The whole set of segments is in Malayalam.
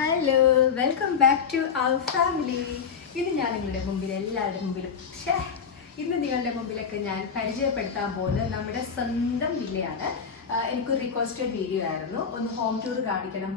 Hello, welcome back to our family. ഇന്ന് ഞാൻ നിങ്ങളുടെ മുമ്പിൽ എല്ലാവരുടെ മുമ്പിലും ഇന്ന് നിങ്ങളുടെ മുമ്പിലൊക്കെ ഞാൻ പരിചയപ്പെടുത്താൻ പോകുന്നത് നമ്മുടെ സ്വന്തം വില്ലയാണ്. എനിക്കൊരു റിക്വസ്റ്റഡ് വീഡിയോ ആയിരുന്നു, ഒന്ന് ഹോം ടൂർ കാണിക്കണം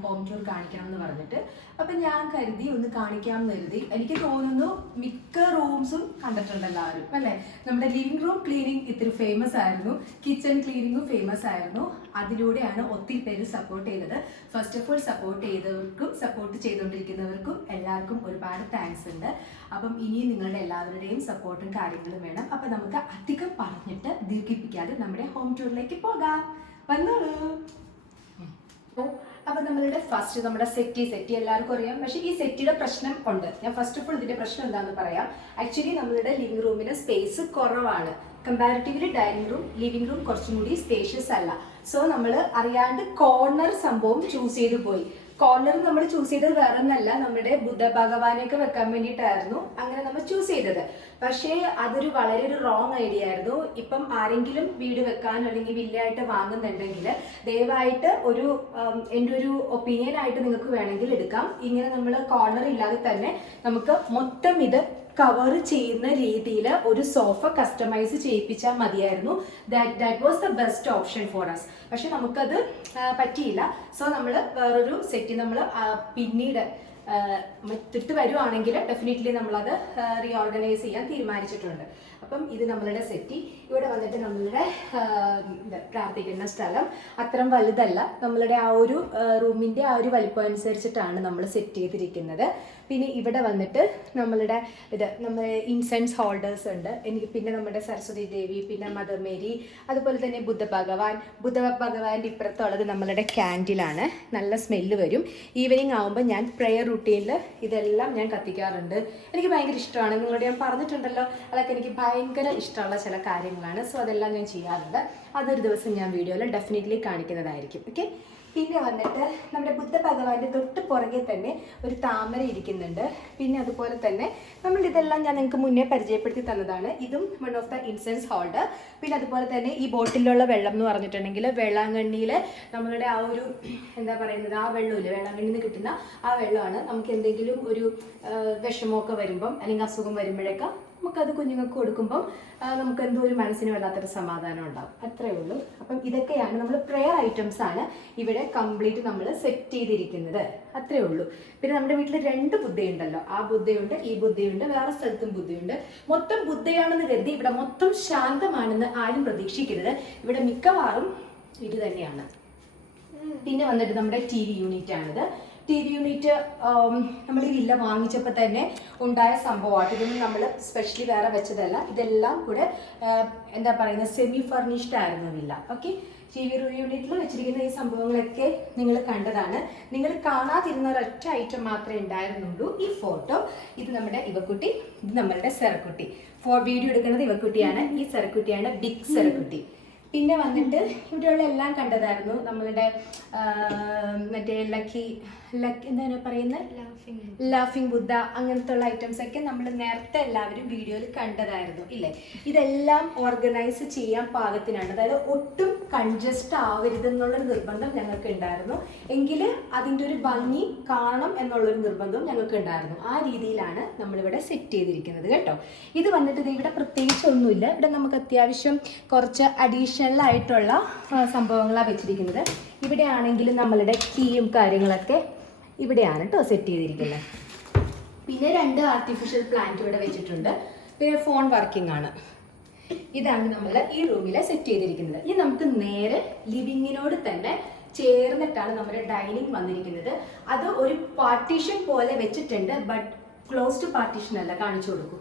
എന്ന് പറഞ്ഞിട്ട്. അപ്പം ഞാൻ കരുതി ഒന്ന് കാണിക്കാമെന്ന് കരുതി. എനിക്ക് തോന്നുന്നു മിക്ക റൂംസും കണ്ടിട്ടുണ്ട് എല്ലാവരും അല്ലേ. നമ്മുടെ ലിവിംഗ് റൂം ക്ലീനിങ് ഇത്തിരി ഫേമസ് ആയിരുന്നു, കിച്ചൺ ക്ലീനിങ്ങും ഫേമസ് ആയിരുന്നു. അതിലൂടെയാണ് ഒത്തിരി പേര് സപ്പോർട്ട് ചെയ്തത്. ഫസ്റ്റ് ഓഫ് ഓൾ സപ്പോർട്ട് ചെയ്തവർക്കും സപ്പോർട്ട് ചെയ്തുകൊണ്ടിരിക്കുന്നവർക്കും എല്ലാവർക്കും ഒരുപാട് താങ്ക്സ് ഉണ്ട്. അപ്പം ഇനിയും നിങ്ങളുടെ എല്ലാവരുടെയും സപ്പോർട്ടും കാര്യങ്ങളും വേണം. അപ്പം നമുക്ക് അധികം പറഞ്ഞിട്ട് ദീർഘിപ്പിക്കാതെ നമ്മുടെ ഹോം ടൂറിലേക്ക് പോകാം. വന്നോളൂ. അപ്പൊ നമ്മളുടെ ഫസ്റ്റ് നമ്മുടെ സെറ്റി എല്ലാവർക്കും അറിയാം. പക്ഷെ ഈ സെറ്റിയുടെ പ്രശ്നം ഉണ്ട്. ഞാൻ ഫസ്റ്റ് ഓഫ് ഓൾ ഇതിന്റെ പ്രശ്നം എന്താണെന്ന് പറയാം. ആക്ച്വലി നമ്മളുടെ ലിവിംഗ് റൂമിന് സ്പേസ് കുറവാണ്. Comparatively dining room, living room കുറച്ചും കൂടി സ്പേഷ്യസ് അല്ല. സോ നമ്മൾ അറിയാണ്ട് കോർണർ സംഭവം ചൂസ് ചെയ്ത് പോയി. കോർണർ നമ്മൾ ചൂസ് ചെയ്തത് വേറെ ഒന്നല്ല, നമ്മുടെ ബുദ്ധ ഭഗവാനെയൊക്കെ വെക്കാൻ വേണ്ടിയിട്ടായിരുന്നു അങ്ങനെ നമ്മൾ ചൂസ് ചെയ്തത്. പക്ഷേ അതൊരു വളരെ ഒരു റോങ് ഐഡിയ ആയിരുന്നു. ഇപ്പം ആരെങ്കിലും വീട് വെക്കാൻ അല്ലെങ്കിൽ വില്ലയായിട്ട് വാങ്ങുന്നുണ്ടെങ്കിൽ ദയവായിട്ട് എൻ്റെ ഒരു ഒപ്പീനിയൻ ആയിട്ട് നിങ്ങൾക്ക് വേണമെങ്കിൽ എടുക്കാം. ഇങ്ങനെ നമ്മൾ കോർണർ ഇല്ലാതെ തന്നെ നമുക്ക് മൊത്തം ഇത് കവർ ചെയ്യുന്ന രീതിയിൽ ഒരു സോഫ കസ്റ്റമൈസ് ചെയ്യിപ്പിച്ചാൽ മതിയായിരുന്നു. That was the best option for us. പക്ഷെ നമുക്കത് പറ്റിയില്ല. സോ നമ്മൾ വേറൊരു സെറ്റ് നമ്മൾ പിന്നീട് ഇട്ട് വരുവാണെങ്കിൽ ഡെഫിനറ്റ്ലി നമ്മളത് റീഓർഗനൈസ് ചെയ്യാൻ തീരുമാനിച്ചിട്ടുണ്ട്. അപ്പം ഇത് നമ്മളുടെ സെറ്റി. ഇവിടെ വന്നിട്ട് നമ്മളുടെ പ്രാർത്ഥിക്കുന്ന സ്ഥലം അത്ര വലുതല്ല. നമ്മളുടെ ആ ഒരു റൂമിൻ്റെ ആ ഒരു വലിപ്പം അനുസരിച്ചിട്ടാണ് നമ്മൾ സെറ്റ് ചെയ്തിരിക്കുന്നത്. പിന്നെ ഇവിടെ വന്നിട്ട് നമ്മളുടെ നമ്മൾ ഇൻസെൻസ് ഹോൾഡേഴ്സ് ഉണ്ട്. എനിക്ക് പിന്നെ നമ്മുടെ സരസ്വതി ദേവി, പിന്നെ മദർ മേരി, അതുപോലെ തന്നെ ബുദ്ധ ഭഗവാന്റെ ഇപ്പുറത്തുള്ളത് നമ്മളുടെ ക്യാൻഡിലാണ്. നല്ല സ്മെല്ല് വരും. ഈവനിങ് ആകുമ്പോൾ ഞാൻ പ്രെയർ റുട്ടീനിൽ ഇതെല്ലാം ഞാൻ കത്തിക്കാറുണ്ട്. എനിക്ക് ഭയങ്കര ഇഷ്ടമാണ്. നിങ്ങളോട് ഞാൻ പറഞ്ഞിട്ടുണ്ടല്ലോ, അതൊക്കെ എനിക്ക് ഭയങ്കര ഇഷ്ടമുള്ള ചില കാര്യങ്ങളാണ്. സോ അതെല്ലാം ഞാൻ ചെയ്യാറുണ്ട്. അതൊരു ദിവസം ഞാൻ വീഡിയോയിൽ ഡെഫിനറ്റ്ലി കാണിക്കുന്നതായിരിക്കും. ഓക്കെ. പിന്നെ വന്നിട്ട് നമ്മുടെ ബുദ്ധ ഭഗവാന്റെ തൊട്ട് പുറകെ തന്നെ ഒരു താമര ഇരിക്കുന്നുണ്ട്. പിന്നെ അതുപോലെ തന്നെ ഇതെല്ലാം ഞാൻ നിങ്ങൾക്ക് മുന്നേ പരിചയപ്പെടുത്തി തന്നതാണ്. ഇതും one of the incense holder. പിന്നെ അതുപോലെ തന്നെ ഈ ബോട്ടിലുള്ള വെള്ളം എന്ന് പറഞ്ഞിട്ടുണ്ടെങ്കിൽ വേളാങ്കണ്ണിയിൽ നമ്മളുടെ ആ ഒരു എന്താ പറയുന്നത്, ആ വെള്ളമില്ല, വേളാങ്കണ്ണിയിൽ നിന്ന് കിട്ടുന്ന ആ വെള്ളമാണ്. നമുക്ക് എന്തെങ്കിലും ഒരു വിഷമമൊക്കെ വരുമ്പം അല്ലെങ്കിൽ അസുഖം വരുമ്പോഴൊക്കെ നമുക്കത് കുഞ്ഞുങ്ങൾക്ക് കൊടുക്കുമ്പം നമുക്ക് എന്തോ ഒരു മനസ്സിന് വല്ലാത്തൊരു സമാധാനം ഉണ്ടാവും. അത്രയേ ഉള്ളൂ. അപ്പം ഇതൊക്കെയാണ് നമ്മൾ പ്രെയർ ഐറ്റംസ് ആണ് ഇവിടെ കംപ്ലീറ്റ് നമ്മൾ സെറ്റ് ചെയ്തിരിക്കുന്നത്. അത്രയേ ഉള്ളൂ. പിന്നെ നമ്മുടെ വീട്ടിൽ 2 ബുദ്ധയുണ്ടല്ലോ, ആ ബുദ്ധയുണ്ട്, ഈ ബുദ്ധയുണ്ട്, വേറെ സ്ഥലത്തും ബുദ്ധയുണ്ട്. മൊത്തം ബുദ്ധയാണെന്ന് കരുതി ഇവിടെ മൊത്തം ശാന്തമാണെന്ന് ആരും പ്രതീക്ഷിക്കരുത്. ഇവിടെ മിക്കവാറും ഇത് തന്നെയാണ്. പിന്നെ വന്നിട്ട് നമ്മുടെ TV യൂണിറ്റ് ആണിത്. TV യൂണിറ്റ് നമ്മൾ ഈ വില്ല വാങ്ങിച്ചപ്പോൾ തന്നെ ഉണ്ടായ സംഭവമാണ്. ഇതൊന്നും നമ്മൾ സ്പെഷ്യലി വേറെ വെച്ചതല്ല. ഇതെല്ലാം കൂടെ എന്താ പറയുന്നത്, സെമി ഫർണിഷ്ഡ് ആയിരുന്നു വില്ല. ഓക്കെ. TV യൂണിറ്റിൽ വെച്ചിരിക്കുന്ന ഈ സംഭവങ്ങളൊക്കെ നിങ്ങൾ കണ്ടതാണ്. നിങ്ങൾ കാണാതിരുന്ന ഒരൊറ്റ ഐറ്റം മാത്രമേ ഉണ്ടായിരുന്നുള്ളൂ, ഈ ഫോട്ടോ. ഇത് നമ്മുടെ ഇവക്കുട്ടി, ഇത് നമ്മളുടെ സെറക്കുട്ടി. വീഡിയോ എടുക്കുന്നത് ഇവക്കുട്ടിയാണ്. ഈ സെറക്കുട്ടിയാണ് ബിഗ് സെറക്കുട്ടി. പിന്നെ വന്നിട്ട് ഇവിടെയുള്ള എല്ലാം കണ്ടതായിരുന്നു. നമ്മളുടെ മറ്റേ ലക്കി എന്താണ് പറയുന്നത്, ലാഫിംഗ് ബുദ്ധ, അങ്ങനത്തെ ഉള്ള ഐറ്റംസ് ഒക്കെ നമ്മൾ നേരത്തെ എല്ലാവരും വീഡിയോയിൽ കണ്ടതായിരുന്നു ഇല്ലേ. ഇതെല്ലാം ഓർഗനൈസ് ചെയ്യാൻ പാകത്തിനാണ്. അതായത് ഒട്ടും കൺജസ്റ്റ് ആവരുതെന്നുള്ളൊരു നിർബന്ധം ഞങ്ങൾക്ക് ഉണ്ടായിരുന്നു. എങ്കിൽ അതിൻ്റെ ഒരു ഭംഗി കാണണം എന്നുള്ളൊരു നിർബന്ധവും ഞങ്ങൾക്ക് ഉണ്ടായിരുന്നു. ആ രീതിയിലാണ് നമ്മളിവിടെ സെറ്റ് ചെയ്തിരിക്കുന്നത് കേട്ടോ. ഇത് വന്നിട്ട് ഇവിടെ പ്രത്യേകിച്ച് ഒന്നുമില്ല. ഇവിടെ നമുക്ക് അത്യാവശ്യം കുറച്ച് അഡീഷണൽ ആയിട്ടുള്ള സംഭവങ്ങളാണ് വെച്ചിരിക്കുന്നത്. ഇവിടെ ആണെങ്കിൽ നമ്മളുടെ കീയും കാര്യങ്ങളൊക്കെ ഇവിടെയാണ് കേട്ടോ സെറ്റ് ചെയ്തിരിക്കുന്നത്. പിന്നെ 2 ആർട്ടിഫിഷ്യൽ പ്ലാന്റ് ഇവിടെ വെച്ചിട്ടുണ്ട്. പിന്നെ ഫോൺ വർക്കിംഗ് ആണ്. ഇതാണ് നമ്മൾ ഈ റൂമിൽ സെറ്റ് ചെയ്തിരിക്കുന്നത്. ഇനി നമുക്ക് നേരെ ലിവിങ്ങിനോട് തന്നെ ചേർന്നിട്ടാണ് നമ്മുടെ ഡൈനിങ് വന്നിരിക്കുന്നത്. അത് ഒരു പാർട്ടീഷൻ പോലെ വെച്ചിട്ടുണ്ട്. ബട്ട് ക്ലോസ്ഡ് പാർട്ടീഷൻ അല്ല. കാണിച്ചു കൊടുക്കൂ.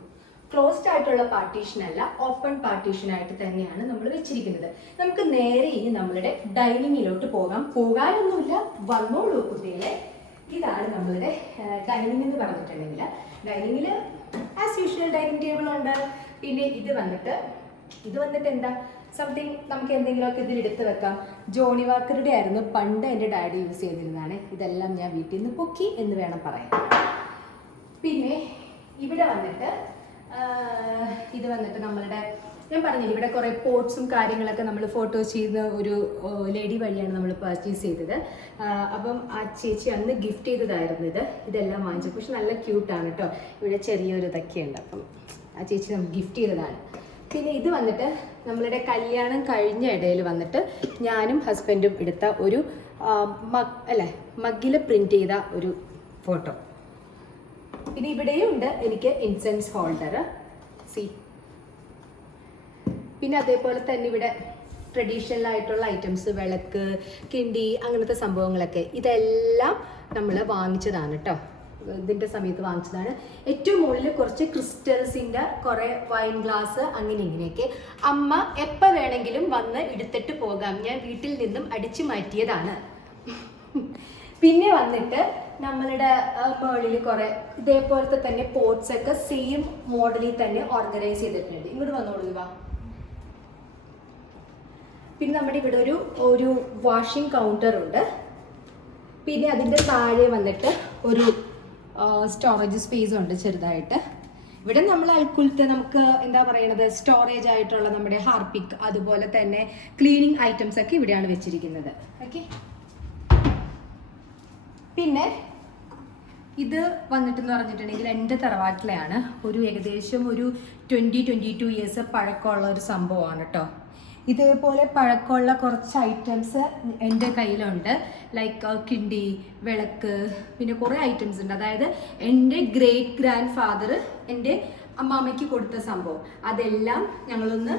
ക്ലോസ്ഡ് ആയിട്ടുള്ള പാർട്ടീഷൻ അല്ല, ഓപ്പൺ പാർട്ടീഷൻ ആയിട്ട് തന്നെയാണ് നമ്മൾ വെച്ചിരിക്കുന്നത്. നമുക്ക് നേരെ ഇനി നമ്മളുടെ ഡൈനിങ്ങിലോട്ട് പോകാനൊന്നുമില്ല, വന്നോളൂ കുട്ടികളെ. ഇതാണ് നമ്മളുടെ ഡൈനിങ് എന്ന് പറഞ്ഞിട്ടുണ്ടെങ്കിൽ, ഡൈനിങ്ങിൽ ആസ് യൂഷ്വൽ ഡൈനിങ് ടേബിൾ ഉണ്ട്. പിന്നെ ഇത് വന്നിട്ട് എന്താ സംതിങ് നമുക്ക് എന്തെങ്കിലുമൊക്കെ ഇതിൽ എടുത്ത് വെക്കാം. ജോണി വാക്കറുടെ ആയിരുന്നു പണ്ട് എൻ്റെ ഡാഡി യൂസ് ചെയ്തിരുന്നതാണ്. ഇതെല്ലാം ഞാൻ വീട്ടിൽ നിന്ന് പൊക്കി എന്ന് വേണം പറയാൻ. പിന്നെ ഇവിടെ വന്നിട്ട് ഇത് വന്നിട്ട് നമ്മളുടെ ഞാൻ പറഞ്ഞില്ല ഇവിടെ കുറേ പോട്ട്സും കാര്യങ്ങളൊക്കെ നമ്മൾ ഫോട്ടോസ് ചെയ്യുന്ന ഒരു ലേഡി വഴിയാണ് നമ്മൾ പർച്ചേസ് ചെയ്തത്. അപ്പം ആ ചേച്ചി അന്ന് ഗിഫ്റ്റ് ചെയ്തതായിരുന്നു ഇതെല്ലാം വാങ്ങിച്ചത്. പക്ഷെ നല്ല ക്യൂട്ടാണ് കേട്ടോ. ഇവിടെ ചെറിയൊരു ഇതൊക്കെയുണ്ട്. അപ്പം ആ ചേച്ചി നമുക്ക് ഗിഫ്റ്റ് ചെയ്തതാണ്. പിന്നെ ഇത് വന്നിട്ട് നമ്മളുടെ കല്യാണം കഴിഞ്ഞ ഇടയിൽ വന്നിട്ട് ഞാനും ഹസ്ബൻഡും എടുത്ത ഒരു മഗ്ഗിൽ പ്രിന്റ് ചെയ്ത ഒരു ഫോട്ടോ. പിന്നെ ഇവിടെയും ഉണ്ട് എനിക്ക് ഇൻസെൻസ് ഹോൾഡർ. സി പിന്നെ അതേപോലെ തന്നെ ഇവിടെ ട്രഡീഷണൽ ആയിട്ടുള്ള ഐറ്റംസ്, വിളക്ക്, കിണ്ടി, അങ്ങനത്തെ സംഭവങ്ങളൊക്കെ ഇതെല്ലാം നമ്മൾ വാങ്ങിച്ചതാണ് കേട്ടോ. ഇതിൻ്റെ സമയത്ത് വാങ്ങിച്ചതാണ്. ഏറ്റവും മുകളിൽ കുറച്ച് ക്രിസ്റ്റൽസിൻ്റെ കുറേ വൈൻ ഗ്ലാസ് അങ്ങനെ ഇങ്ങനെയൊക്കെ. അമ്മ എപ്പോൾ വേണമെങ്കിലും വന്ന് എടുത്തിട്ട് പോകാം, ഞാൻ വീട്ടിൽ നിന്നും അടിച്ചു മാറ്റിയതാണ്. പിന്നെ വന്നിട്ട് നമ്മളുടെ മുകളിൽ കുറേ ഇതേപോലത്തെ തന്നെ പോട്ട്സ് ഒക്കെ സെയിം മോഡലിൽ തന്നെ ഓർഗനൈസ് ചെയ്തിട്ടുണ്ട്. ഇങ്ങോട്ട് വന്നോളൂ വാ. പിന്നെ നമ്മുടെ ഇവിടെ ഒരു വാഷിംഗ് കൗണ്ടർ ഉണ്ട്. പിന്നെ അതിൻ്റെ താഴെ വന്നിട്ട് ഒരു സ്റ്റോറേജ് സ്പേസ് ഉണ്ട് ചെറുതായിട്ട്. ഇവിടെ നമ്മൾ അൽക്കുലത്തെ നമുക്ക് എന്താ പറയണത്, സ്റ്റോറേജ് ആയിട്ടുള്ള നമ്മുടെ ഹാർപിക് അതുപോലെ തന്നെ ക്ലീനിങ് ഐറ്റംസ് ഒക്കെ ഇവിടെയാണ് വെച്ചിരിക്കുന്നത്. ഓക്കെ. പിന്നെ ഇത് വന്നിട്ടെന്ന് പറഞ്ഞിട്ടുണ്ടെങ്കിൽ എൻ്റെ തറവാട്ടിലെയാണ്. ഏകദേശം ഒരു 22 ഇയേഴ്സ് പഴക്കമുള്ള ഒരു സംഭവമാണ് കേട്ടോ. ഇതേപോലെ പഴക്കമുള്ള കുറച്ച് ഐറ്റംസ് എൻ്റെ കയ്യിലുണ്ട്. ലൈക്ക് കിണ്ടി, വിളക്ക്, പിന്നെ കുറേ ഐറ്റംസ് ഉണ്ട്. അതായത് എൻ്റെ ഗ്രേറ്റ് ഗ്രാൻഡ് ഫാദർ എൻ്റെ അമ്മാമ്മയ്ക്ക് കൊടുത്ത സംഭവം അതെല്ലാം ഞങ്ങളൊന്ന്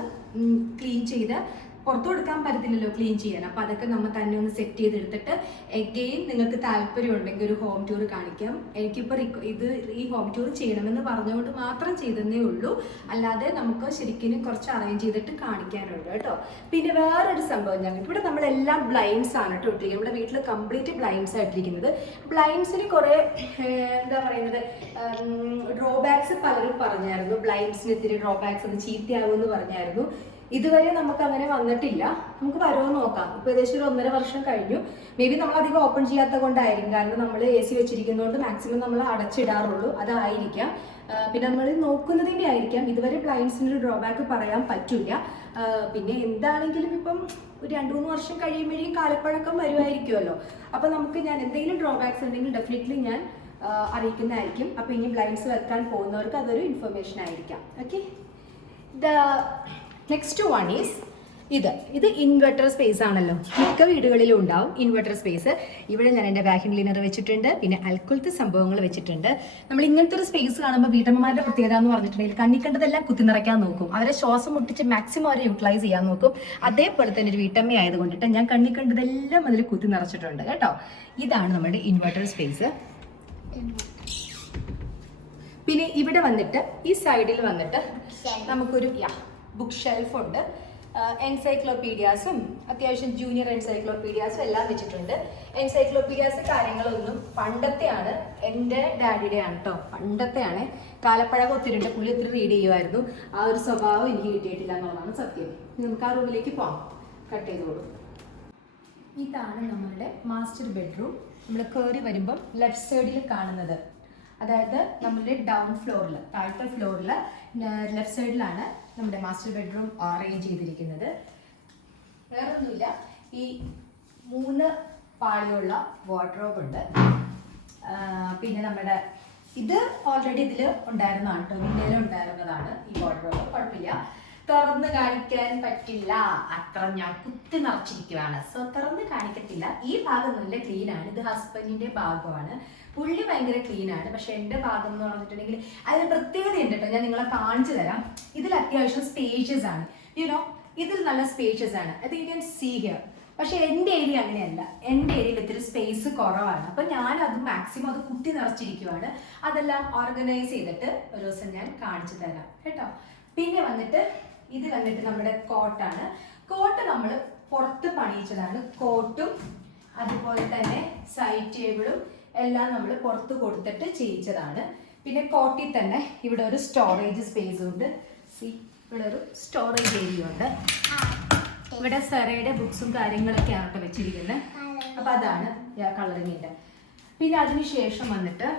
ക്ലീൻ ചെയ്ത്, പുറത്തു കൊടുക്കാൻ പറ്റത്തില്ലല്ലോ ക്ലീൻ ചെയ്യാൻ. അപ്പോൾ അതൊക്കെ നമ്മൾ തന്നെ ഒന്ന് സെറ്റ് ചെയ്തെടുത്തിട്ട് എഗെയിൻ നിങ്ങൾക്ക് താല്പര്യം ഉണ്ടെങ്കിൽ ഒരു ഹോം ടൂർ കാണിക്കാം. എനിക്കിപ്പോൾ ഈ ഹോം ടൂർ ചെയ്യണമെന്ന് പറഞ്ഞുകൊണ്ട് മാത്രം ചെയ്തതേ ഉള്ളൂ. അല്ലാതെ നമുക്ക് ശരിക്കും കുറച്ച് അറേഞ്ച് ചെയ്തിട്ട് കാണിക്കാനുണ്ട് കേട്ടോ. പിന്നെ വേറൊരു സംഭവം, ഞങ്ങൾക്ക് ഇവിടെ നമ്മളെല്ലാം ബ്ലൈൻഡ്സ് ആണ് കേട്ടോ ഇട്ടിരിക്കുന്നത്. നമ്മുടെ വീട്ടിൽ കംപ്ലീറ്റ് ബ്ലൈൻഡ്സ് ആയിട്ടിരിക്കുന്നത്. ബ്ലൈൻഡ്സിന് കുറേ എന്താ പറയുന്നത് ഡ്രോബാക്സ് പലരും പറഞ്ഞായിരുന്നു. ബ്ലൈൻഡ്സിന് ഇത്തിരി ഡ്രോബാക്സ് അത് ചീത്തയാകുമെന്ന് പറഞ്ഞായിരുന്നു. ഇതുവരെ നമുക്ക് അങ്ങനെ വന്നിട്ടില്ല. നമുക്ക് വരുമോ നോക്കാം. ഇപ്പോൾ ഏകദേശം ഒരു 1.5 വർഷം കഴിഞ്ഞു. മേ ബി നമ്മൾ അധികം ഓപ്പൺ ചെയ്യാത്ത കൊണ്ടായിരിക്കും. കാരണം നമ്മൾ AC വെച്ചിരിക്കുന്നതുകൊണ്ട് മാക്സിമം നമ്മൾ അടച്ചിടാറുള്ളൂ, അതായിരിക്കാം. പിന്നെ നമ്മൾ നോക്കുന്നതിൻ്റെ ആയിരിക്കാം. ഇതുവരെ ബ്ലൈൻഡ്സിനൊരു ഡ്രോബാക്ക് പറയാൻ പറ്റില്ല. പിന്നെ എന്താണെങ്കിലും ഇപ്പം ഒരു 2-3 വർഷം കഴിയുമ്പോഴേക്കും കാലപ്പഴക്കം വരുമായിരിക്കുമല്ലോ. അപ്പോൾ നമുക്ക് ഞാൻ എന്തെങ്കിലും ഡ്രോബാക്സ് ഉണ്ടെങ്കിൽ ഡെഫിനറ്റ്ലി ഞാൻ അറിയിക്കുന്നതായിരിക്കും. അപ്പോൾ ഇനി ബ്ലൈൻഡ്സ് വെക്കാൻ പോകുന്നവർക്ക് അതൊരു ഇൻഫർമേഷൻ ആയിരിക്കാം. ഓക്കെ. നെക്സ്റ്റ് വൺ ഈസ് ഇത് ഇൻവെർട്ടർ സ്പേസ് ആണല്ലോ. മിക്ക വീടുകളിലും ഉണ്ടാവും ഇൻവെർട്ടർ സ്പേസ്. ഇവിടെ ഞാൻ എൻ്റെ വാക്യൂം ക്ലീനർ വെച്ചിട്ടുണ്ട്. പിന്നെ അൽക്കുലത്തെ സംഭവങ്ങൾ വെച്ചിട്ടുണ്ട്. നമ്മൾ ഇങ്ങനത്തെ ഒരു സ്പേസ് കാണുമ്പോൾ വീട്ടമ്മമാരുടെ പ്രത്യേകത എന്ന് പറഞ്ഞിട്ടുണ്ടെങ്കിൽ കണ്ണിക്കണ്ടതെല്ലാം കുത്തി നിറയ്ക്കാൻ നോക്കും. അവരെ ശ്വാസം മുട്ടിച്ച് മാക്സിമം അവരെ യൂട്ടിലൈസ് ചെയ്യാൻ നോക്കും. അതേപോലെ തന്നെ ഒരു വീട്ടമ്മ ആയതുകൊണ്ടിട്ട് ഞാൻ കണ്ണിക്കണ്ടതെല്ലാം അതിൽ കുത്തി നിറച്ചിട്ടുണ്ട് കേട്ടോ. ഇതാണ് നമ്മുടെ ഇൻവെർട്ടർ സ്പേസ്. പിന്നെ ഇവിടെ വന്നിട്ട് ഈ സൈഡിൽ വന്നിട്ട് നമുക്കൊരു ബുക്ക് ഷെൽഫ് ഉണ്ട്. എൻസൈക്ലോപീഡിയാസും അത്യാവശ്യം ജൂനിയർ എൻസൈക്ലോപീഡിയാസും എല്ലാം വെച്ചിട്ടുണ്ട്. എൻസൈക്ലോപീഡിയാസ് കാര്യങ്ങളൊന്നും പണ്ടത്തെയാണ്, എൻ്റെ ഡാഡിയുടെയാണ് കേട്ടോ. പണ്ടത്തെയാണ്. കാലപ്പഴകം ഒത്തിരിണ്ട്. പുള്ളി ഒത്തിരി റീഡ് ചെയ്യുമായിരുന്നു. ആ ഒരു സ്വഭാവം എനിക്ക് കിട്ടിയിട്ടില്ല എന്നുള്ളതാണ് സത്യം. നമുക്ക് ആ റൂമിലേക്ക് പോകാം. കട്ട് ചെയ്തോളൂ. ഇതാണ് നമ്മളുടെ മാസ്റ്റർ ബെഡ്റൂം. നമ്മൾ കയറി വരുമ്പം ലെഫ്റ്റ് സൈഡിൽ കാണുന്നത്, അതായത് നമ്മുടെ ഡൗൺ ഫ്ലോറിൽ, താഴത്തെ ഫ്ലോറിൽ ലെഫ്റ്റ് സൈഡിലാണ് നമ്മുടെ മാസ്റ്റർ ബെഡ്റൂം അറേഞ്ച് ചെയ്തിരിക്കുന്നത്. വേറൊന്നുമില്ല, ഈ 3 പാളിയുള്ള വാർഡ്രോബ് ഉണ്ട്. പിന്നെ നമ്മുടെ ഇത് ഓൾറെഡി ഇതിൽ ഉണ്ടായിരുന്നതാണ് കേട്ടോ, വിൻഡോയിൽ ഉണ്ടായിരുന്നതാണ് ഈ വാർഡ്രോബ്. കുഴപ്പമില്ല, തുറന്ന് കാണിക്കാൻ പറ്റില്ല, അത്ര ഞാൻ കുത്തി നിറച്ചിരിക്കുകയാണ്. സോ തുറന്ന് കാണിക്കത്തില്ല. ഈ ഭാഗം നല്ല ക്ലീനാണ്. ഇത് ഹസ്ബൻഡിൻ്റെ ഭാഗമാണ്. പുള്ളി ഭയങ്കര ക്ലീനാണ്. പക്ഷെ എൻ്റെ ഭാഗം എന്ന് പറഞ്ഞിട്ടുണ്ടെങ്കിൽ അതിന് പ്രത്യേകതയുണ്ട് കേട്ടോ. ഞാൻ നിങ്ങളെ കാണിച്ചു തരാം. ഇതിൽ അത്യാവശ്യം സ്പേഷ്യസ് ആണ്. ഇതിൽ നല്ല സ്പേഷ്യസ് ആണ്. അത് യു ക്യാൻ സീ ഹിയർ. പക്ഷെ എൻ്റെ ഏരിയ അങ്ങനെയല്ല. എൻ്റെ ഏരിയയിൽ ഇത്തിരി സ്പേസ് കുറവാണ്. അപ്പം ഞാനത് മാക്സിമം അത് കുത്തി നിറച്ചിരിക്കുവാണ്. അതെല്ലാം ഓർഗനൈസ് ചെയ്തിട്ട് ഒരു ദിവസം ഞാൻ കാണിച്ചു തരാം കേട്ടോ. പിന്നെ വന്നിട്ട് ഇത് വന്നിട്ട് നമ്മുടെ കോട്ടാണ്. കോട്ട് നമ്മൾ പുറത്ത് പണിയിച്ചതാണ്. കോട്ടും അതുപോലെ തന്നെ സൈഡ് ടേബിളും എല്ലാം നമ്മൾ പുറത്ത് കൊടുത്തിട്ട് ചെയ്യിച്ചതാണ്. പിന്നെ കോട്ടിൽ തന്നെ ഇവിടെ ഒരു സ്റ്റോറേജ് സ്പേസ് ഉണ്ട്. ഇവിടെ ഒരു സ്റ്റോറേജ് ഏരിയ ഉണ്ട്. ഇവിടെ സെറയുടെ ബുക്സും കാര്യങ്ങളൊക്കെയാണ് കേട്ടോ വെച്ചിരിക്കുന്നത്. അപ്പം അതാണ് കളറിങ്ങിൻ്റെ. പിന്നെ അതിനുശേഷം വന്നിട്ട്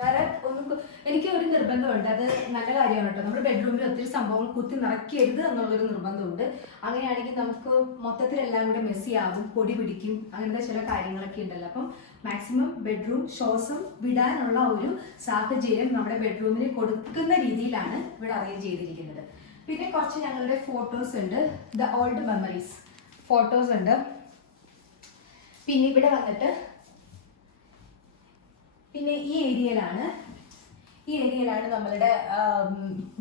വേറെ ഒന്നും എനിക്ക് ഒരു നിർബന്ധമുണ്ട്, അത് നല്ല കാര്യമാണ് കേട്ടോ. നമ്മുടെ ബെഡ്റൂമിൽ ഒത്തിരി സംഭവങ്ങൾ കുത്തി നിറയ്ക്കരുത് എന്നുള്ളൊരു നിർബന്ധമുണ്ട്. അങ്ങനെയാണെങ്കിൽ നമുക്ക് മൊത്തത്തിലെല്ലാം കൂടെ മെസ്സി ആകും, പൊടി പിടിക്കും, അങ്ങനത്തെ ചില കാര്യങ്ങളൊക്കെ ഉണ്ടല്ലോ. അപ്പം മാക്സിമം ബെഡ്റൂം ശ്വാസം വിടാനുള്ള ഒരു സാഹചര്യം നമ്മുടെ ബെഡ്റൂമിൽ കൊടുക്കുന്ന രീതിയിലാണ് ഇവിടെ അറേഞ്ച് ചെയ്തിരിക്കുന്നത്. പിന്നെ കുറച്ച് ഞങ്ങളുടെ ഫോട്ടോസ് ഉണ്ട്, ദ ഓൾഡ് മെമ്മറീസ് ഫോട്ടോസ് ഉണ്ട്. പിന്നെ ഇവിടെ വന്നിട്ട് പിന്നെ ഈ ഏരിയയിലാണ് നമ്മളുടെ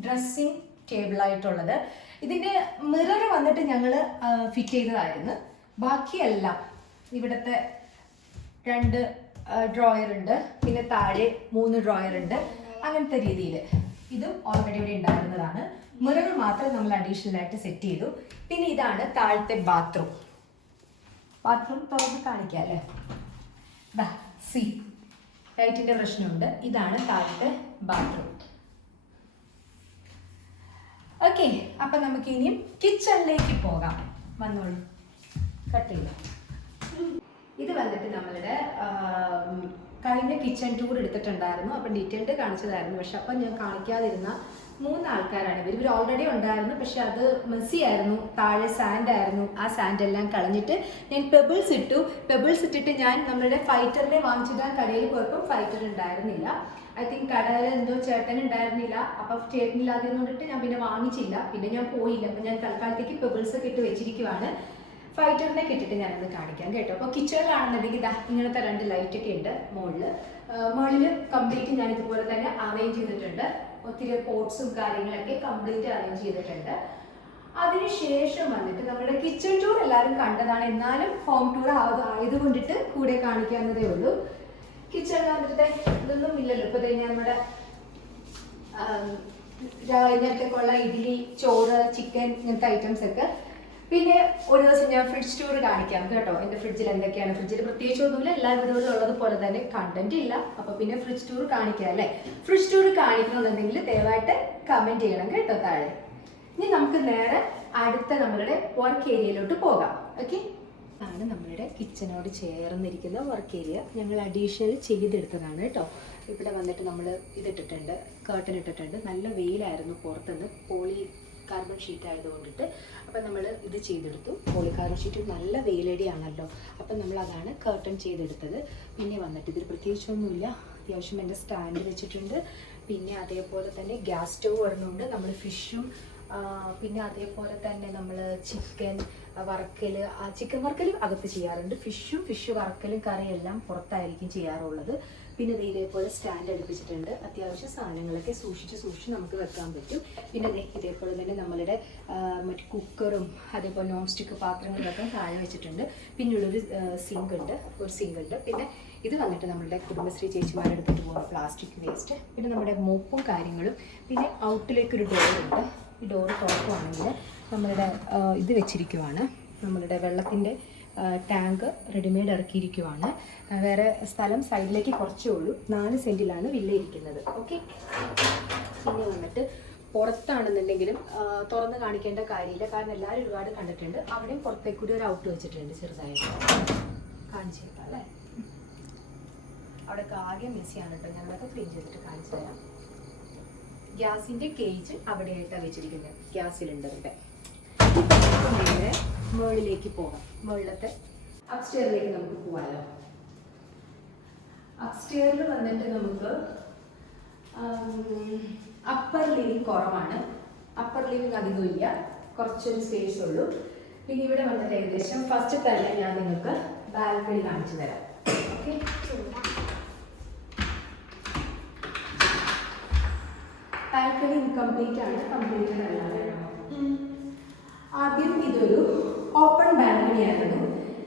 ഡ്രസ്സിങ് ടേബിളായിട്ടുള്ളത്. ഇതിൻ്റെ മിറർ വന്നിട്ട് ഞങ്ങൾ ഫിറ്റ് ചെയ്തതായിരുന്നു. ബാക്കിയെല്ലാം ഇവിടുത്തെ 2 ഡ്രോയർ ഉണ്ട്, പിന്നെ താഴെ 3 ഡ്രോയർ ഉണ്ട്. അങ്ങനത്തെ രീതിയിൽ ഇതും ഓൾറെഡി ഇവിടെ ഉണ്ടായിരുന്നതാണ്. മിറർ മാത്രം നമ്മൾ അഡീഷണൽ ആയിട്ട് സെറ്റ് ചെയ്തു. പിന്നെ ഇതാണ് താഴത്തെ ബാത്റൂം തുറന്ന് കാണിക്കാം അല്ലേ. സി ലൈറ്റിൻ്റെ പ്രശ്നമുണ്ട്. ഇതാണ് താഴത്തെ ബാത്റൂം. ഓക്കെ, അപ്പം നമുക്ക് ഇനിയും കിച്ചണിലേക്ക് പോകാം. വന്നോളൂ, കട്ട് ചെയ്തു. ഇത് വന്നിട്ട് നമ്മളുടെ കഴിഞ്ഞ കിച്ചൺ ടൂർ എടുത്തിട്ടുണ്ടായിരുന്നു. അപ്പം ഡീറ്റെയിൽഡ് കാണിച്ചതായിരുന്നു. പക്ഷെ അപ്പം ഞാൻ കാണിക്കാതിരുന്ന 3 ആൾക്കാരാണ് ഇവർ ഓൾറെഡി ഉണ്ടായിരുന്നു. പക്ഷെ അത് മെസ്സി ആയിരുന്നു, താഴെ സാൻഡ് ആയിരുന്നു. ആ സാൻഡ് എല്ലാം കളഞ്ഞിട്ട് ഞാൻ പെബിൾസ് ഇട്ടിട്ട് ഞാൻ നമ്മുടെ ഫൈറ്ററിനെ വാങ്ങിച്ചിടാൻ കടയിൽ പോയപ്പോൾ ഫൈറ്റർ ഉണ്ടായിരുന്നില്ല. ഐ തിങ്ക് കടയിൽ എന്തോ ചേട്ടൻ ഉണ്ടായിരുന്നില്ല. അപ്പം ചേട്ടനില്ലാതെ കൊണ്ടിട്ട് ഞാൻ പിന്നെ വാങ്ങിച്ചില്ല. പിന്നെ ഞാൻ പോയില്ല. അപ്പം ഞാൻ തൽക്കാലത്തേക്ക് പെബിൾസ് ഒക്കെ ഇട്ട് വെച്ചിരിക്കുവാണ്. ഫൈറ്ററിനെ ഇട്ടിട്ട് ഞാനത് കാണിക്കാം കേട്ടോ. അപ്പോൾ കിച്ചണിലാണെന്നുണ്ടെങ്കിൽ ഇങ്ങനത്തെ 2 ലൈറ്റൊക്കെ ഉണ്ട് മുകളിൽ കംപ്ലീറ്റ് ഞാൻ ഇതുപോലെ തന്നെ അറേഞ്ച് ചെയ്തിട്ടുണ്ട്. ഒത്തിരി പോട്ട്സും കാര്യങ്ങളൊക്കെ കംപ്ലീറ്റ് അറേഞ്ച് ചെയ്തിട്ടുണ്ട്. അതിനുശേഷം വന്നിട്ട് നമ്മുടെ കിച്ചൺ ടൂർ എല്ലാവരും കണ്ടതാണ്, എന്നാലും ഹോം ടൂർ ആയതുകൊണ്ടിട്ട് കൂടെ കാണിക്കാവുന്നതേ ഉള്ളൂ. കിച്ചണിൽ വന്നിട്ട് ഇതൊന്നും ഇല്ലല്ലോ. ഇപ്പോൾ ഞാൻ നമ്മുടെ രാവിലത്തേക്കുള്ള ഇഡ്ഡലി, ചോറ്, ചിക്കൻ ഇങ്ങനത്തെ ഐറ്റംസ് ഒക്കെ. പിന്നെ ഒരു ദിവസം ഞാൻ ഫ്രിഡ്ജ് ടൂർ കാണിക്കാം കേട്ടോ. എൻ്റെ ഫ്രിഡ്ജിൽ എന്തൊക്കെയാണ്, ഫ്രിഡ്ജിൽ പ്രത്യേകിച്ച് ഒന്നുമില്ല, എല്ലാ വീടുകളിലും ഉള്ളതുപോലെ തന്നെ കണ്ടന്റ് ഇല്ല. അപ്പോൾ പിന്നെ ഫ്രിഡ്ജ് ടൂർ കാണിക്കാം അല്ലേ. ഫ്രിഡ്ജ് ടൂർ കാണിക്കണമെന്നുണ്ടെങ്കിൽ ദയവായിട്ട് കമൻറ്റ് ചെയ്യണം കേട്ടോ താഴെ. ഇനി നമുക്ക് നേരെ അടുത്ത നമ്മളുടെ വർക്ക് ഏരിയയിലോട്ട് പോകാം. ഓക്കെ, ആണ് നമ്മളുടെ കിച്ചനോട് ചേർന്നിരിക്കുന്ന വർക്ക് ഏരിയ. ഞങ്ങൾ അഡീഷണൽ ചെയ്തെടുത്തതാണ് കേട്ടോ. ഇവിടെ വന്നിട്ട് നമ്മൾ ഇതിട്ടിട്ടുണ്ട്, കർട്ടൻ ഇട്ടിട്ടുണ്ട്. നല്ല വെയിലായിരുന്നു പുറത്തുനിന്ന്, പോളി കാർബൺ ഷീറ്റ് ആയതുകൊണ്ടിട്ട്. അപ്പം നമ്മൾ ഇത് ചെയ്തെടുത്തു. പോളി കാർബൺ ഷീറ്റ് നല്ല വെയിലടിയാണല്ലോ. അപ്പം നമ്മൾ അതാണ് കർട്ടൻ ചെയ്തെടുത്തത്. പിന്നെ വന്നിട്ട് ഇതിൽ പ്രത്യേകിച്ചൊന്നുമില്ല. അത്യാവശ്യം എൻ്റെ സ്റ്റാൻഡ് വെച്ചിട്ടുണ്ട്. പിന്നെ അതേപോലെ തന്നെ ഗ്യാസ് സ്റ്റവ് ഒരെണ്ണമുണ്ട്. നമ്മൾ ഫിഷും പിന്നെ അതേപോലെ തന്നെ നമ്മൾ ചിക്കൻ വറക്കൽ അകത്ത് ചെയ്യാറുണ്ട്. ഫിഷ് വറക്കലും കറിയെല്ലാം പുറത്തായിരിക്കും ചെയ്യാറുള്ളത്. പിന്നെ ഇതേപോലെ സ്റ്റാൻഡ് അടുപ്പിച്ചിട്ടുണ്ട്. അത്യാവശ്യം സാധനങ്ങളൊക്കെ സൂക്ഷിച്ച് നമുക്ക് വെക്കാൻ പറ്റും. പിന്നെ ഇതേപോലെ തന്നെ നമ്മളുടെ മറ്റ് കുക്കറും അതേപോലെ നോൺ സ്റ്റിക്ക് പാത്രങ്ങളൊക്കെ താഴെ വെച്ചിട്ടുണ്ട്. പിന്നുള്ളൊരു സിങ്ക് ഉണ്ട്. പിന്നെ ഇത് വന്നിട്ട് നമ്മളുടെ കുടുംബശ്രീ ചേച്ചിമാരെ എടുത്തിട്ട് പോകുന്ന പ്ലാസ്റ്റിക് വേസ്റ്റ്. പിന്നെ നമ്മുടെ മോപ്പും കാര്യങ്ങളും. പിന്നെ ഔട്ടിലേക്കൊരു ഡോറുണ്ട്. ഈ ഡോറ് തുറക്കുവാണെങ്കിൽ നമ്മളുടെ ഇത് വെച്ചിരിക്കുവാണ്, നമ്മളുടെ വെള്ളത്തിൻ്റെ ടാങ്ക് റെഡിമെയ്ഡ് ഇറക്കിയിരിക്കുവാണ്. വേറെ സ്ഥലം സൈഡിലേക്ക് കുറച്ചേ ഉള്ളൂ. 4 സെൻറ്റിലാണ് വില്ല ഇരിക്കുന്നത്. ഓക്കെ, പിന്നെ വന്നിട്ട് പുറത്താണെന്നുണ്ടെങ്കിലും തുറന്ന് കാണിക്കേണ്ട കാര്യമില്ല, കാരണം എല്ലാവരും ഒരുപാട് കണ്ടിട്ടുണ്ട്. അവിടെയും പുറത്തേക്കൂടി ഒരു ഔട്ട് വെച്ചിട്ടുണ്ട് ചെറുതായിട്ട്. കാണിച്ചേക്കാം അല്ലേ. അവിടെയൊക്കെ ആകെ മെസ്സിയാണ് കേട്ടോ. ഞങ്ങളൊക്കെ ക്ലീൻ ചെയ്തിട്ട് കാണിച്ചു തരാം. ഗ്യാസിൻ്റെ കേജ് അവിടെയായിട്ടാണ് വെച്ചിരിക്കുന്നത്, ഗ്യാസ് സിലിണ്ടറിൻ്റെ. നേരെ മുകളിലേക്ക് പോകാം. മുകളിലത്തെ അപ്സ്റ്റെയറിലേക്ക് നമുക്ക് പോകാമല്ലോ. അപ്സ്റ്റെയറിൽ വന്നിട്ട് നമുക്ക് അപ്പർ ലിവിങ് കുറവാണ്. അപ്പർ ലിവിങ് അധികമില്ല, കുറച്ചൊരു സ്പേസ് ഉള്ളൂ. പിന്നെ ഇവിടെ വന്നിട്ട് ഏകദേശം ഫസ്റ്റ് തന്നെ ഞാൻ നിങ്ങൾക്ക് ബാൽക്കണി കാണിച്ചു തരാം. ഓക്കെ, ബാൽക്കണി ഇൻകംപ്ലീറ്റ് ആണ്, കംപ്ലീറ്റഡ് അല്ലാതെ. ആദ്യം ഇതൊരു ഓപ്പൺ ബാൽക്കണി ആയിരുന്നു,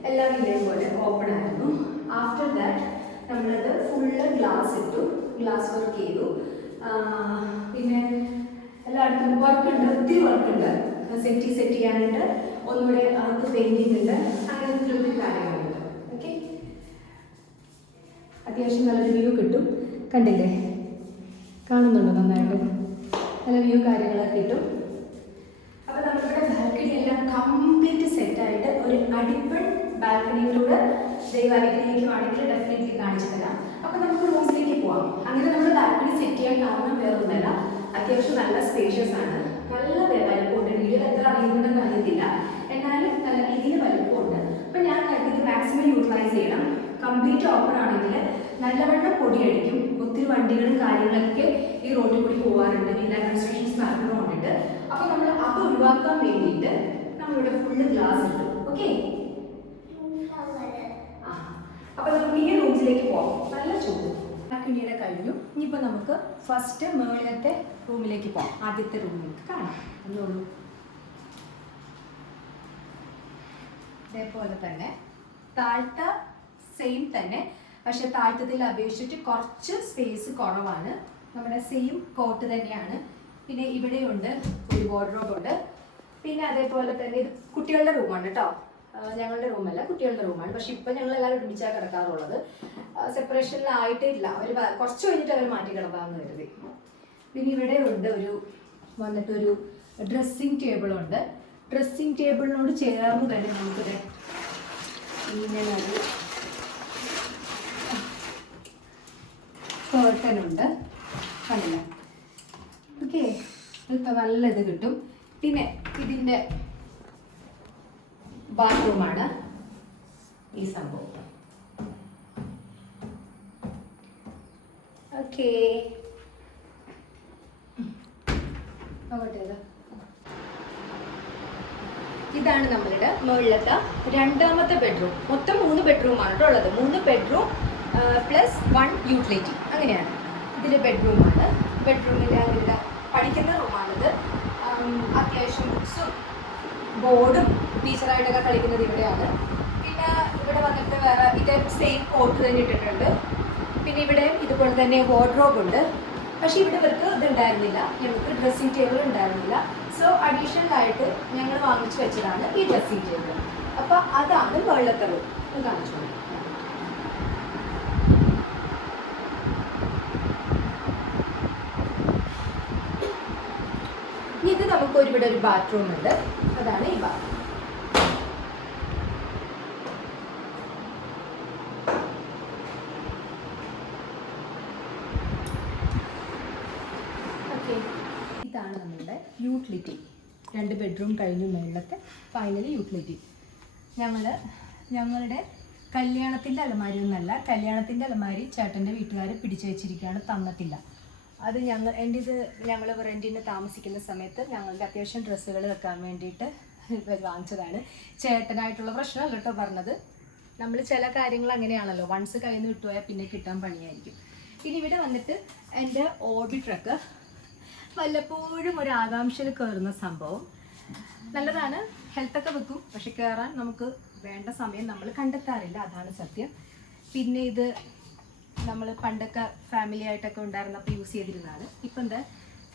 എല്ലാ വില്ലയും പോലെ ഓപ്പൺ ആയിരുന്നു. ആഫ്റ്റർ ദാറ്റ് നമ്മളത് ഫുള്ള് ഗ്ലാസ് ഇട്ടു, ഗ്ലാസ് വർക്ക് ചെയ്തു. പിന്നെ എല്ലായിടത്തും വർക്കുണ്ട്, ഒത്തിരി വർക്കുണ്ട്. സെറ്റ് ചെയ്യാനുണ്ട്, ഒന്നുകൂടെ അകത്ത് പെയിൻറ്റിംഗ് ഉണ്ട്, അങ്ങനത്തെ ഒത്തിരി കാര്യങ്ങളുണ്ട്. ഓക്കെ, അത്യാവശ്യം നല്ലൊരു വ്യൂ കിട്ടും. കണ്ടില്ലേ, കാണുന്നുണ്ടോ നന്നായിട്ട്? നല്ല വ്യൂ കാര്യങ്ങളൊക്കെ കിട്ടും. അപ്പോൾ നമ്മളിവിടെ ബാൽക്കണി എല്ലാം കംപ്ലീറ്റ് സെറ്റായിട്ട് ഒരു അടിപൊളി ബാൽക്കണിയിലൂടെ ദൈവം അനുഗ്രഹിക്കുവാണെങ്കിൽ ഡെഫിനറ്റ്ലി കാണിച്ചു തരാം. അപ്പോൾ നമുക്ക് റൂംസിലേക്ക് പോവാം. അങ്ങനെ നമ്മൾ ബാൽക്കണി സെറ്റ് ചെയ്യാൻ കാരണം വേറൊന്നുമല്ല, അത്യാവശ്യം നല്ല സ്പേഷ്യസ് ആണ്, നല്ല വലുപ്പമുണ്ട്. വീഡിയോ എത്ര അറിയുന്നുണ്ടെന്ന് അറിയത്തില്ല, എന്നാലും നല്ല രീതിയിൽ വലുപ്പമുണ്ട്. അപ്പം ഞാൻ ഇത് മാക്സിമം യൂട്ടിലൈസ് ചെയ്യണം. കംപ്ലീറ്റ് ഓപ്പൺ ആണെങ്കിൽ നല്ലവണ്ണം പൊടിയടിക്കും. ഒത്തിരി വണ്ടികളും കാര്യങ്ങളൊക്കെ ഈ റോഡിൽ കൂടി പോകാറുണ്ട്, വില്ല കൺസ്ട്രക്ഷൻസ് നടക്കുന്നതുകൊണ്ടിട്ട്. അപ്പോൾ നമ്മൾ അത് ഒഴിവാക്കാൻ വേണ്ടിയിട്ട് നമ്മളിവിടെ ഫുള്ള് ഗ്ലാസ് ഇട്ടു. ഓക്കെ, അപ്പോൾ നമുക്ക് ഈ റൂംസിലേക്ക് പോകാം. നല്ല ചൂട് ബാൽക്കണിയുടെ കഴിഞ്ഞു. ഇനിയിപ്പോൾ നമുക്ക് ഫസ്റ്റ് മേളത്തെ റൂമിലേക്ക് പോകാം. ആദ്യത്തെ റൂം നമുക്ക് കാണാം. എന്നുള്ളൂ ഇതേപോലെ തന്നെ താഴത്തെ സെയിം തന്നെ, പക്ഷെ താഴത്തത്തിൽ അപേക്ഷിച്ചിട്ട് കുറച്ച് സ്പേസ് കുറവാണ്. നമ്മുടെ സെയിം കോട്ട് തന്നെയാണ്. പിന്നെ ഇവിടെയുണ്ട് ഒരു വാർഡ്രോബ് ഉണ്ട്. പിന്നെ അതേപോലെ തന്നെ ഇത് കുട്ടികളുടെ റൂമാണ് കേട്ടോ, ഞങ്ങളുടെ റൂമല്ല, കുട്ടികളുടെ റൂമാണ്. പക്ഷെ ഇപ്പം ഞങ്ങൾ എല്ലാവരും ഒരുമിച്ചാണ് കിടക്കാറുള്ളത്. സെപ്പറേഷനിലായിട്ടില്ല, അവർ കുറച്ച് കഴിഞ്ഞിട്ട് അവർ മാറ്റി കിടക്കാമെന്ന് കരുതി. പിന്നെ ഇവിടെ ഉണ്ട് വന്നിട്ടൊരു ഡ്രസ്സിങ് ടേബിളുണ്ട്. ഡ്രസ്സിങ് ടേബിളിനോട് ചേർന്ന് തന്നെ നമുക്കിത് ഇങ്ങനെ ഒരു കേർട്ടനുണ്ട്, കണ്ടില്ല? ഓക്കെ, ഇപ്പം നല്ല ഇത് കിട്ടും. പിന്നെ ഇതിൻ്റെ ബാത്റൂമാണ് ഈ സംഭവം. ഓക്കെ, ഇതാണ് നമ്മളുടെ മുകളിലത്തെ രണ്ടാമത്തെ ബെഡ്റൂം. മൊത്തം 3 ബെഡ്റൂമാണ് കേട്ടോ ഉള്ളത്. 3 ബെഡ്റൂം പ്ലസ് 1 യൂട്ടിലിറ്റി, അങ്ങനെയാണ്. ഇതിൽ ബെഡ്റൂമാണ്. ബെഡ്റൂമിൻ്റെ അവരുടെ പഠിക്കുന്ന റൂമാണിത്. അത്യാവശ്യം ബുക്സും ബോർഡും ടീച്ചറായിട്ടൊക്കെ കളിക്കുന്നത് ഇവിടെയാണ്. പിന്നെ ഇവിടെ വന്നിട്ട് വേറെ ഇതേ സെയിം കോട്ട് തന്നെ ഇട്ടിട്ടുണ്ട്. പിന്നെ ഇവിടെ ഇതുപോലെ തന്നെ വാർഡ്രോബ് ഉണ്ട്. പക്ഷേ ഇവിടെ ഇവർക്ക് ഇതുണ്ടായിരുന്നില്ല, ഞങ്ങൾക്ക് ഡ്രസ്സിങ് ടേബിൾ ഉണ്ടായിരുന്നില്ല. സോ അഡീഷണൽ ആയിട്ട് ഞങ്ങൾ വാങ്ങിച്ചു വെച്ചതാണ് ഈ ഡ്രസ്സിങ് ടേബിൾ. അപ്പോൾ അതാണ് വെള്ളത്തെ റൂം. കാണിച്ചു കൊടുക്കും. ഇത് നമുക്ക് ഇവിടെ ഒരു ബാത്റൂം ഉണ്ട്, അതാണ് ഈ ബാത്റൂം. ഓക്കെ, ഇതാണ് നമ്മളുടെ യൂട്ടിലിറ്റി. 2 ബെഡ്റൂം കഴിഞ്ഞു മേളത്തെ ഫൈനലി യൂട്ടിലിറ്റി. ഞങ്ങളുടെ കല്യാണത്തിൻ്റെ അലമാരി ഒന്നല്ല, കല്യാണത്തിൻ്റെ അലമാരി ചേട്ടൻ്റെ വീട്ടുകാർ പിടിച്ചു വെച്ചിരിക്കുകയാണ്, തന്നിട്ടില്ല. അത് ഞങ്ങൾ റെൻറ്റിന് താമസിക്കുന്ന സമയത്ത് ഞങ്ങളുടെ അത്യാവശ്യം ഡ്രസ്സുകൾ വെക്കാൻ വേണ്ടിയിട്ട് വാങ്ങിച്ചതാണ്. ചേട്ടനായിട്ടുള്ള പ്രശ്നമല്ല കേട്ടോ പറഞ്ഞത്. നമ്മൾ ചില കാര്യങ്ങൾ അങ്ങനെയാണല്ലോ, വൺസ് കയ്യിൽ നിന്ന് വിട്ടുപോയാൽ പിന്നെ കിട്ടാൻ പണിയായിരിക്കും. ഇനി ഇവിടെ വന്നിട്ട് എൻ്റെ ഓബി ട്രക്ക് വല്ലപ്പോഴും ഒരു ആകാംക്ഷയിൽ കയറുന്ന സംഭവം. നല്ലതാണ്, ഹെൽത്തൊക്കെ വെക്കും, പക്ഷെ കയറാൻ നമുക്ക് വേണ്ട സമയം നമ്മൾ കണ്ടെത്താറില്ല, അതാണ് സത്യം. പിന്നെ ഇത് നമ്മൾ പണ്ടൊക്കെ ഫാമിലി ആയിട്ടൊക്കെ ഉണ്ടായിരുന്നപ്പോൾ യൂസ് ചെയ്തിരുന്നതാണ്. ഇപ്പം എന്താ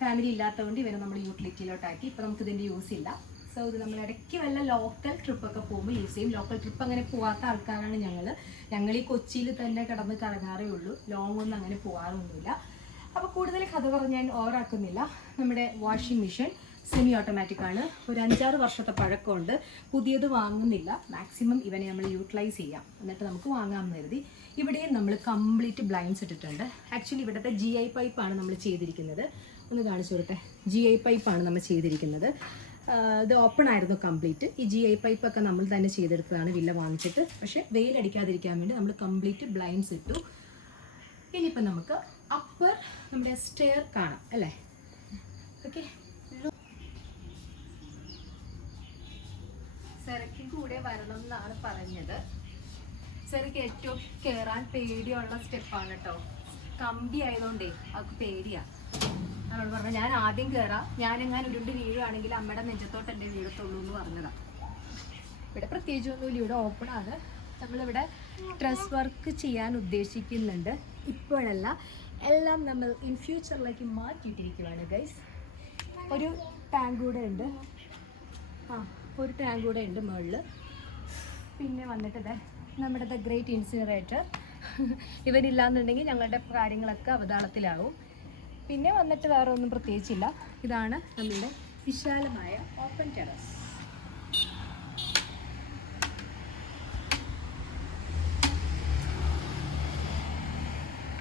ഫാമിലി ഇല്ലാത്തതുകൊണ്ട് ഇവരെ നമ്മൾ യൂട്ടിലിറ്റിയിലോട്ടാക്കി. ഇപ്പം നമുക്ക് ഇതിൻ്റെ യൂസ് ഇല്ല. സോ ഇത് നമ്മൾ ഇടയ്ക്ക് വല്ല ലോക്കൽ ട്രിപ്പൊക്കെ പോകുമ്പോൾ യൂസ് ചെയ്യും. ലോക്കൽ ട്രിപ്പ് അങ്ങനെ പോകാത്ത ആൾക്കാരാണ് ഞങ്ങൾ ഈ കൊച്ചിയിൽ തന്നെ കിടന്ന് കറങ്ങാറേ ഉള്ളൂ, ലോങ് ഒന്നും അങ്ങനെ പോകാറൊന്നുമില്ല. അപ്പോൾ കൂടുതൽ കഥ പറഞ്ഞ് ഞാൻ ഓവറാക്കുന്നില്ല. നമ്മുടെ വാഷിംഗ് മെഷീൻ സെമി ഓട്ടോമാറ്റിക് ആണ്. ഒരു 5-6 വർഷത്തെ പഴക്കമുണ്ട്. പുതിയത് വാങ്ങുന്നില്ല, മാക്സിമം ഇവനെ നമ്മൾ യൂട്ടിലൈസ് ചെയ്യാം, എന്നിട്ട് നമുക്ക് വാങ്ങാമെന്ന് കരുതി. ഇവിടെയും നമ്മൾ കംപ്ലീറ്റ് ബ്ലൈൻഡ്സ് ഇട്ടിട്ടുണ്ട്. ആക്ച്വലി ഇവിടുത്തെ GI പൈപ്പാണ് നമ്മൾ ചെയ്തിരിക്കുന്നത്. ഒന്ന് കാണിച്ചു കൊടുത്തേ. GI പൈപ്പാണ് നമ്മൾ ചെയ്തിരിക്കുന്നത്. ഇത് ഓപ്പൺ ആയിരുന്നു കംപ്ലീറ്റ്. ഈ GI പൈപ്പൊക്കെ നമ്മൾ തന്നെ ചെയ്തെടുത്തതാണ് വില്ല വാങ്ങിച്ചിട്ട്. പക്ഷേ വെയിലടിക്കാതിരിക്കാൻ വേണ്ടി നമ്മൾ കംപ്ലീറ്റ് ബ്ലൈൻഡ്സ് ഇട്ടു. ഇനിയിപ്പോൾ നമുക്ക് അപ്പർ നമ്മുടെ സ്റ്റെയർ കാണാം അല്ലേ? ഓക്കെ, സെറയ്ക്ക് കൂടെ വരണം എന്നാണ് പറഞ്ഞത്. സെറയ്ക്ക് ഏറ്റവും കയറാൻ പേടിയുള്ള സ്റ്റെപ്പാണ് കേട്ടോ. കമ്പി ആയതുകൊണ്ടേ അവൾക്ക് പേടിയാണ്. അവൾ പറഞ്ഞു ഞാൻ ആദ്യം കയറാം, ഞാനെങ്ങാനും ഉരുണ്ട് വീഴുകയാണെങ്കിൽ അമ്മയുടെ നെഞ്ചത്തോട്ട് എൻ്റെ വീഴത്തുള്ളൂ എന്ന് പറഞ്ഞതാണ്. ഇവിടെ പ്രത്യേകിച്ചൊന്നുമില്ല, ഇവിടെ ഓപ്പൺ ആണ്. നമ്മളിവിടെ ഡ്രസ് വർക്ക് ചെയ്യാൻ ഉദ്ദേശിക്കുന്നുണ്ട്. ഇപ്പോഴല്ല, എല്ലാം നമ്മൾ ഇൻ ഫ്യൂച്ചറിലേക്ക് മാറ്റിയിട്ടിരിക്കുകയാണ് ഗൈസ്. ഒരു ടാങ്ക് കൂടെ ഉണ്ട്. ഒരു ടാങ്ക് കൂടെ ഉണ്ട് മുകളിൽ. പിന്നെ വന്നിട്ട് നമ്മുടെ ദ ഗ്രേറ്റ് ഇൻസിനറേറ്റർ. ഇവരില്ലാന്നുണ്ടെങ്കിൽ ഞങ്ങളുടെ കാര്യങ്ങളൊക്കെ അവതാളത്തിലാവും. പിന്നെ വന്നിട്ട് വേറെ ഒന്നും പ്രത്യേകിച്ചില്ല. ഇതാണ് നമ്മളുടെ വിശാലമായ ഓപ്പൺ ടെറസ്.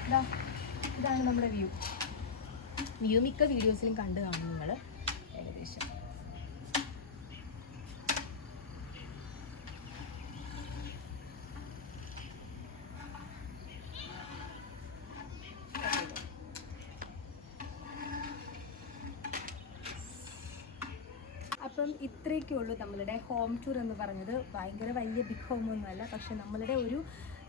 ഇതാണ് നമ്മുടെ വ്യൂ മിക്ക വീഡിയോസിലും കണ്ടു കാണും നിങ്ങൾ ഏകദേശം. അപ്പം ഇത്രയൊക്കെ ഉള്ളൂ നമ്മളുടെ ഹോം ടൂർ എന്ന് പറഞ്ഞത്. ഭയങ്കര വലിയ ബിഗ് ഹോമൊന്നുമല്ല, പക്ഷെ നമ്മളുടെ ഒരു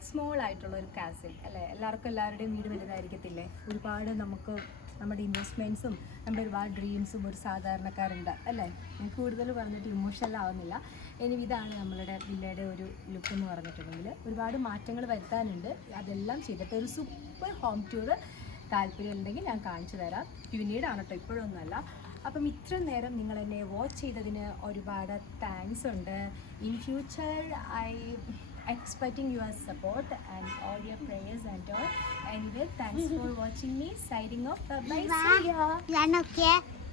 സ്മോൾ ആയിട്ടുള്ള ഒരു കാസിൽ അല്ലേ. എല്ലാവരുടെയും വീട് വലുതായിരിക്കത്തില്ലേ. ഒരുപാട് നമുക്ക് നമ്മുടെ ഇൻവെസ്റ്റ്മെൻറ്റ്സും നമ്മുടെ ഒരുപാട് ഡ്രീംസും ഒരു സാധാരണക്കാരുണ്ട് അല്ലേ. ഞാൻ കൂടുതൽ പറഞ്ഞിട്ട് ഇമോഷണൽ ആവുന്നില്ല. ഇനി ഇതാണ് നമ്മളുടെ വില്ലയുടെ ഒരു ലുക്ക് എന്ന് പറഞ്ഞിട്ടുണ്ടെങ്കിൽ ഒരുപാട് മാറ്റങ്ങൾ വരുത്താനുണ്ട്. അതെല്ലാം ചെയ്തിട്ട് ഒരു സൂപ്പർ ഹോം ടൂർ താല്പര്യം ഉണ്ടെങ്കിൽ ഞാൻ കാണിച്ചു തരാം. പിന്നീടാണ് കേട്ടോ, ഇപ്പോഴൊന്നുമല്ല. അപ്പം ഇത്ര നേരം നിങ്ങൾ എന്നെ വാച്ച് ചെയ്തതിന് ഒരുപാട് താങ്ക്സ് ഉണ്ട്. In future I expecting your support and all your prayers and all. Anyway, thanks for watching me. Signing off. Bye bye. See ya.